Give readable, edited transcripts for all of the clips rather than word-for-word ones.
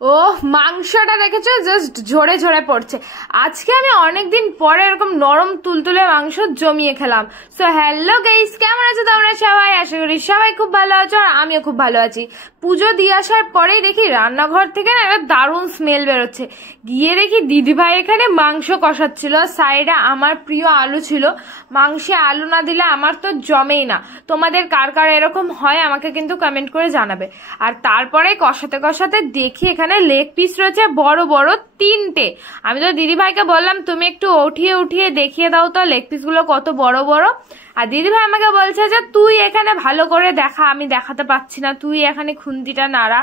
ও মাংসটা দেখেছো জাস্ট ঝরে ঝরে পড়ছে। আজকে আমি অনেকদিন পরে এরকম নরম তুলতুলে মাংস জমিয়ে খেলাম। সো হ্যালো গাইস, কেমন আছো তোমরা সবাই? আশা করি সবাই খুব ভালো আছো আর আমিও খুব ভালো আছি। পুজো দিয়ে আসার পরেই দেখি রান্নাঘর থেকে না একটা দারুণ স্মেল বেরোচ্ছে। গিয়ে দেখি দিদিভাই এখানে মাংস কষাচ্ছিল, সাইডে আমার প্রিয় আলু ছিল। মাংসে আলু না দিলে আমার তো জমেই না। তোমাদের কার কার এরকম হয় আমাকে কিন্তু কমেন্ট করে জানাবে। আর তারপরে কষাতে কষাতে দেখি এখানে লেগ পিস রয়েছে বড় বড় 3টে। আমি তো দিদিভাইকে বললাম তুমি একটু উঠিয়ে উঠিয়ে দেখিয়ে দাও তো লেগ পিস গুলো কত বড় বড়। আর দিদিভাই আমাকে বলছে যে তুই এখানে ভালো করে দেখা, আমি দেখাতে পাচ্ছি না, তুই এখানে খুন্তিটা নাড়া।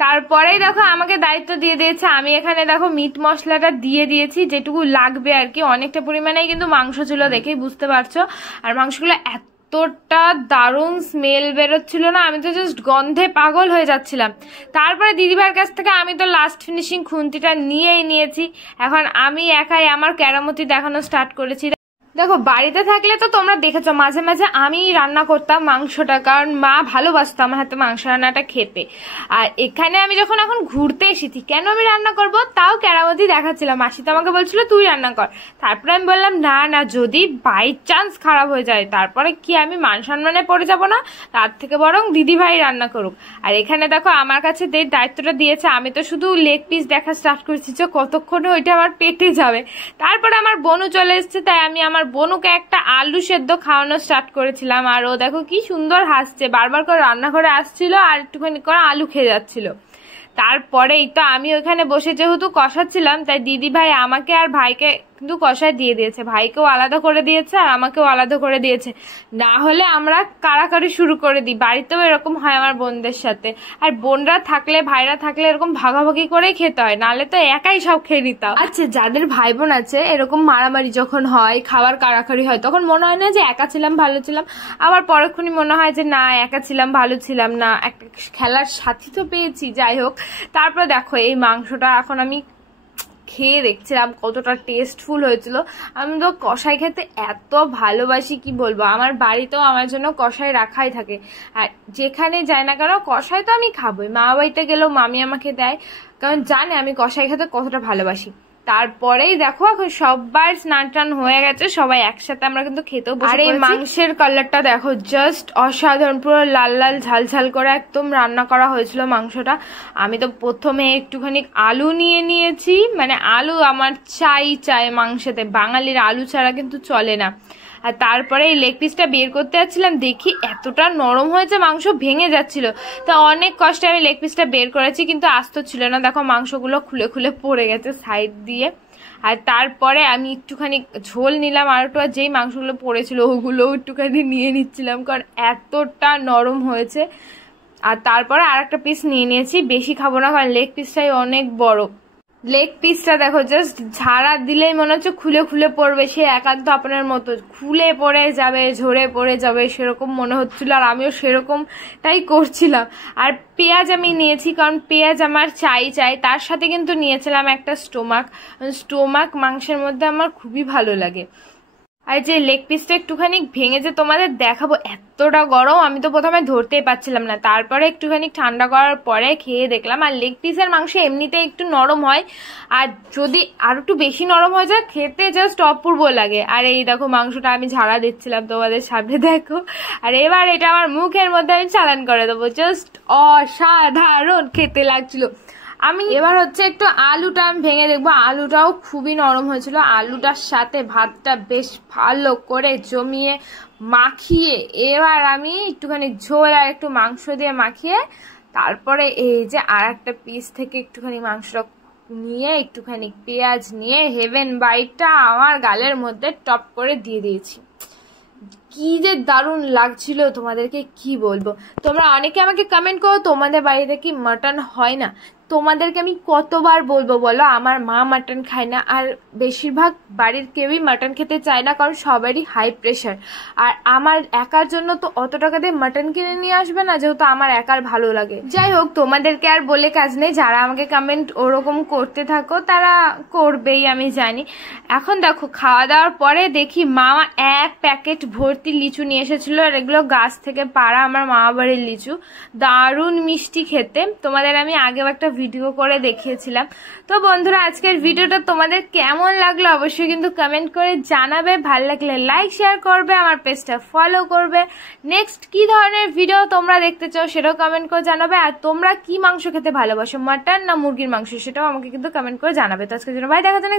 তারপরেই দেখো আমাকে দায়িত্ব দিয়ে দিয়েছে, আমি এখানে দেখো মিট মশলাটা দিয়ে দিয়েছি যেটুকু লাগবে আর কি। অনেকটা পরিমাণেই কিন্তু মাংস ছিল, দেখেই বুঝতে পারছো। আর মাংসগুলো এতটা দারুণ স্মেল বেরোচ্ছিল না, আমি তো জাস্ট গন্ধে পাগল হয়ে যাচ্ছিলাম। তারপরে দিদিভাইয়ের কাছ থেকে আমি তো লাস্ট ফিনিশিং খুন্তিটা নিয়েই নিয়েছি। এখন আমি একাই আমার কেরামতি দেখানো স্টার্ট করেছি। দেখো বাড়িতে থাকলে তো তোমরা দেখেছো মাঝে মাঝে আমি রান্না করতাম মাংসটা, কারণ মা ভালোবাসতো আমার হাতে মাংস রান্নাটা খেতে। আর এখানে আমি যখন এখন ঘুরতে এসেছি, কেন আমি রান্না করব তাও কেরামতি দেখাচ্ছিলাম। মাসি তো আমাকে বলছিল তুই রান্না কর। তারপরে আমি বললাম না না, যদি বাই চান্স খারাপ হয়ে যায় তারপরে কি আমি মান সম্মানে পড়ে যাব না, তার থেকে বরং দিদিভাই রান্না করুক। আর এখানে দেখো আমার কাছে যে দায়িত্বটা দিয়েছে, আমি তো শুধু লেগ পিস দেখা স্টার্ট করেছি যে কতক্ষণে ওইটা আমার পেটে যাবে। তারপরে আমার বোনও চলে এসছে, তাই আমি আমার বোনুকে একটা আলু সেদ্ধ খাওয়ানো স্টার্ট করেছিলাম। আর ও দেখো কি সুন্দর হাসছে, বারবার করে রান্নাঘরে আসছিল আর একটুখানি করে আলু খেয়ে যাচ্ছিল। তারপরেই তো আমি ওখানে বসে যেহেতু কষাচ্ছিলাম, তাই দিদি ভাই আমাকে আর ভাইকে কিন্তু কষায় দিয়ে দিয়েছে। ভাইকেও আলাদা করে দিয়েছে আর আমাকেও আলাদা করে দিয়েছে, না হলে আমরা কাড়াকাড়ি শুরু করে দিই। বাড়িতেও এরকম হয় আমার বোনদের সাথে। আর বোনরা থাকলে ভাইরা থাকলে এরকম ভাগাভাগি করেই খেতে হয়, নাহলে তো একাই সব খেয়ে নিতাম। আচ্ছা, যাদের ভাই বোন আছে এরকম মারামারি যখন হয়, খাবার কাড়াকাড়ি হয়, তখন মনে হয় না যে একা ছিলাম ভালো ছিলাম, আবার পরক্ষণই মনে হয় যে না একা ছিলাম ভালো ছিলাম না, একটা খেলার সাথী তো পেয়েছি। যাই হোক, তারপর দেখো এই মাংসটা এখন আমি খেয়ে দেখছিলাম কতটা টেস্টফুল হয়েছিল। আমি তো কষাই খেতে এত ভালোবাসি কি বলবো, আমার বাড়িতেও আমার জন্য কষাই রাখাই থাকে। আর যেখানে যাই না কেন কষাই তো আমি খাবোই। মা বাড়িতে গেলেও মামি আমাকে দেয়, কারণ জানে আমি কষাই খেতে কতটা ভালোবাসি। তারপরেই দেখো এখন সবার স্নান টান হয়ে গেছে, সবাই একসাথে আমরা কিন্তু খেতেও বসে পড়েছি। আর এই মাংসের কালারটা দেখো জাস্ট অসাধারণ, পুরো লাল লাল ঝাল ঝাল করে একদম রান্না করা হয়েছিল মাংসটা। আমি তো প্রথমে একটুখানি আলু নিয়ে নিয়েছি, মানে আলু আমার চাই মাংসতে, বাঙালির আলু ছাড়া কিন্তু চলে না। আর তারপরে এই লেগ পিসটা বের করতে যাচ্ছিলাম, দেখি এতটা নরম হয়েছে মাংস ভেঙে যাচ্ছিল। তো অনেক কষ্টে আমি লেগ পিসটা বের করেছি, কিন্তু আস্ত ছিল না। দেখো মাংসগুলো খুলে খুলে পড়ে গেছে সাইড দিয়ে। আর তারপরে আমি একটুখানি ঝোল নিলাম আর একটু, আর যেই মাংসগুলো পড়েছিল ওগুলোও একটুখানি নিয়ে নিচ্ছিলাম, কারণ এতটা নরম হয়েছে। আর তারপরে আর একটা পিস নিয়ে নিয়েছি, বেশি খাবো না কারণ লেগ পিসটাই অনেক বড়। লেগ পিসটা দেখো জাস্ট ঝাড়া দিলেই মনে হচ্ছে খুলে খুলে পড়বে, সে একান্ত আপনার মতো খুলে পড়ে যাবে, ঝরে পড়ে যাবে, সেরকম মনে হচ্ছিল। আর আমিও সেরকমটাই করছিলাম। আর পেঁয়াজ আমি নিয়েছি, কারণ পেঁয়াজ আমার চাই। তার সাথে কিন্তু নিয়েছিলাম একটা স্টোমাক মাংসের মধ্যে আমার খুবই ভালো লাগে। আর যে লেগ পিসটা একটুখানি ভেঙে যে তোমাদের দেখাবো, এতটা গরম আমি তো প্রথমে ধরতেই পারছিলাম না। তারপরে একটুখানি ঠান্ডা করার পরে খেয়ে দেখলাম। আর লেগ পিসের মাংস এমনিতে একটু নরম হয়, আর যদি আর একটু বেশি নরম হয়ে যায় খেতে জাস্ট অপূর্ব লাগে। আর এই দেখো মাংসটা আমি ঝাড়া দিচ্ছিলাম তোমাদের সামনে, দেখো। আর এবার এটা আমার মুখের মধ্যে আমি চালান করে দেবো, জাস্ট অসাধারণ খেতে লাগছিল। আমি এবার হচ্ছে একটু আলুটা আমি ভেঙে দেখবো, আলুটাও খুবই নরম হয়েছিল। আলুটার সাথে ভাতটা বেশ ভালো করে জমিয়ে মাখিয়ে এবার আমি একটুখানি ঝোল আর একটু মাংস দিয়ে মাখিয়ে তারপরে এই যে আর একটা পিস থেকে একটুখানি মাংসটা নিয়ে একটুখানি পেঁয়াজ নিয়ে হেভেন বাইটটা আমার গালের মধ্যে টপ করে দিয়ে দিয়েছি। কি যে দারুণ লাগছিল তোমাদেরকে কি বলবো। তোমরা অনেকে আমাকে কমেন্ট করো তোমাদের বাড়িতে কি মাটন হয় না। তোমাদেরকে আমি কতবার বলবো বলো, আমার মা মাটন খায় না, আর বেশিরভাগ বাড়ির কেউই মাটন খেতে চায় না, কারণ সবারই হাই প্রেশার। আর আমার একার জন্য তো অত টাকা দিয়ে মাটন কিনে নিয়ে আসবে না, যেহেতু আমার একার ভালো লাগে। যাই হোক, তোমাদেরকে আর বলে কাজ নেই, যারা আমাকে কমেন্ট ওরকম করতে থাকো তারা করবেই আমি জানি। এখন দেখো খাওয়া দাওয়ার পরে দেখি মামা এক প্যাকেট ভর্তি লিচু নিয়ে এসেছিল, আর এগুলো গাছ থেকে পাড়া আমার মামা বাড়ির লিচু, দারুণ মিষ্টি খেতে। তোমাদের আমি আগেও একটা ভিডিও করে দেখিয়েছিলাম। তো বন্ধুরা আজকের ভিডিওটা তোমাদের কেমন লাগলো অবশ্যই কিন্তু কমেন্ট করে জানাবে, ভালো লাগলে লাইক শেয়ার করবে, আমার পেজটা ফলো করবে। নেক্সট কি ধরনের ভিডিও তোমরা দেখতে চাও সেটাও কমেন্ট করে জানাবে। আর তোমরা কি মাংস খেতে ভালোবাসো, মাটন না মুরগির মাংস, সেটাও আমাকে কিন্তু কমেন্ট করে জানাবে। তো আজকের জন্য বাই, দেখা যাচ্ছে।